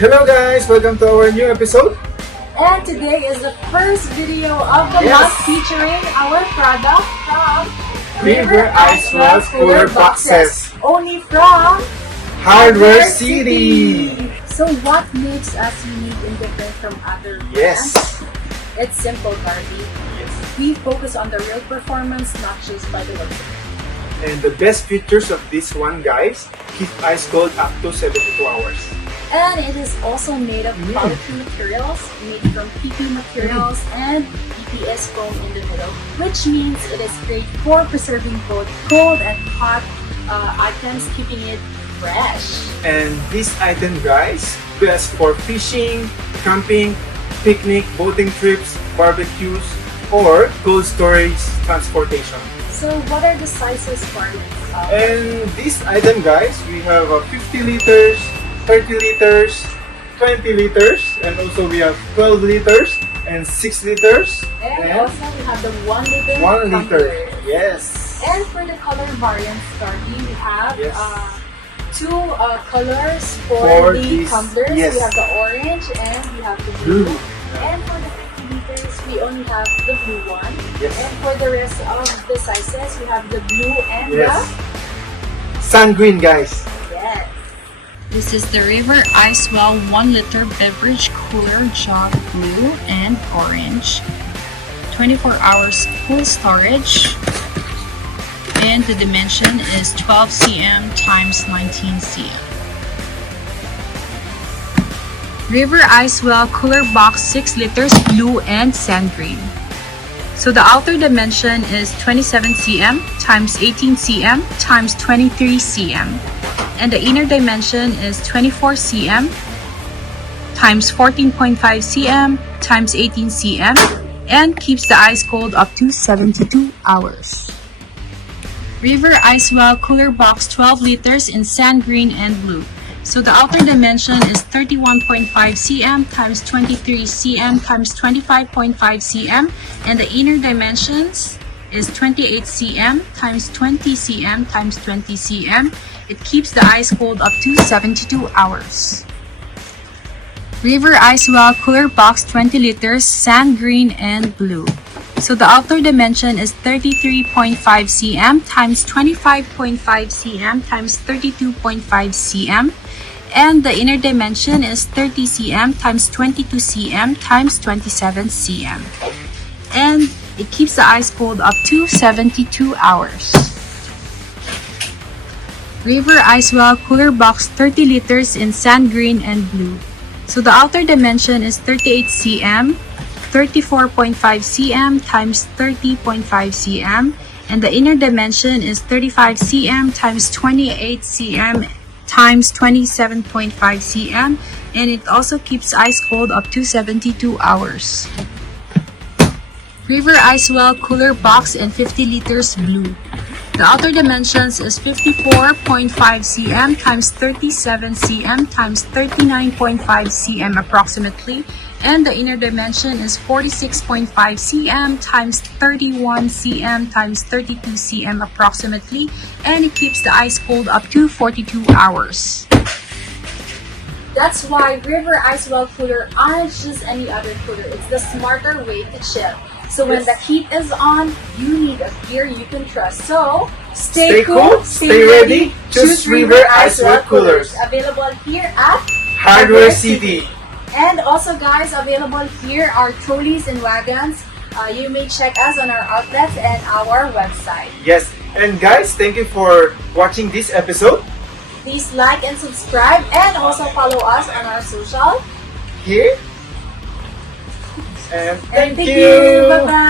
Hello guys, welcome to our new episode. And today is the first video of the month featuring our product from River Icewell Cooler Boxes. Only from HardwareCity. So what makes us unique and different from other brands? Yes. It's simple, Garvie. Yes. We focus on the real performance, not just by the looks. And the best features of this one, guys, keep ice cold up to 72 hours. And it is also made of quality materials, made from PP materials and EPS foam in the middle, which means it is great for preserving both cold and hot items, keeping it fresh. And this item, guys, best for fishing, camping, picnic, boating trips, barbecues, or cold storage transportation. So what are the sizes for it? And this item, guys, we have 50 liters, 30 liters, 20 liters, and also we have 12 liters and 6 liters. And also we have the 1 liter. 1 liter. tumbler. Yes. And for the color variants, Garvie, we have two colors for the these, tumblers. yes. We have the orange and we have the blue. Blue. And for the 50 liters, we only have the blue one. Yes. And for the rest of the sizes, we have the blue and Yes. Sun green, guys. the yes. This is the River Icewell 1 liter beverage cooler jug, blue and orange. 24 hours cool storage. And the dimension is 12 cm times 19 cm. River Icewell cooler box 6 liters, blue and sand green. So the outer dimension is 27 cm times 18 cm times 23 cm. And the inner dimension is 24 cm times 14.5 cm times 18 cm and keeps the ice cold up to 72 hours. River Icewell cooler box 12 liters in sand green and blue. So the outer dimension is 31.5 cm times 23 cm times 25.5 cm and the inner dimensions is 28 cm times 20 cm times 20 cm. It keeps the ice cold up to 72 hours. River Icewell cooler box 20 liters, sand green and blue. So the outer dimension is 33.5 cm times 25.5 cm times 32.5 cm. And the inner dimension is 30 cm times 22 cm times 27 cm. And it keeps the ice cold up to 72 hours. River Icewell cooler box 30 liters in sand green and blue. So the outer dimension is 38 cm, 34.5 cm times 30.5 cm, and the inner dimension is 35 cm times 28 cm times 27.5 cm, and it also keeps ice cold up to 72 hours. River Icewell cooler box in 50 liters, blue. The outer dimensions is 54.5 cm times 37 cm times 39.5 cm approximately, and the inner dimension is 46.5 cm times 31 cm times 32 cm approximately, and it keeps the ice cold up to 42 hours. That's why River Icewell cooler aren't just any other cooler. It's the smarter way to chill. So when the heat is on, you need a gear you can trust. So stay cool, stay ready, choose River Icewell coolers. Available here at HardwareCity. And also guys, available here are trolleys and wagons. You may check us on our outlets and our website. Yes. And guys, thank you for watching this episode. Please like and subscribe and also follow us on our social. Here. And thank Thank you. Bye-bye.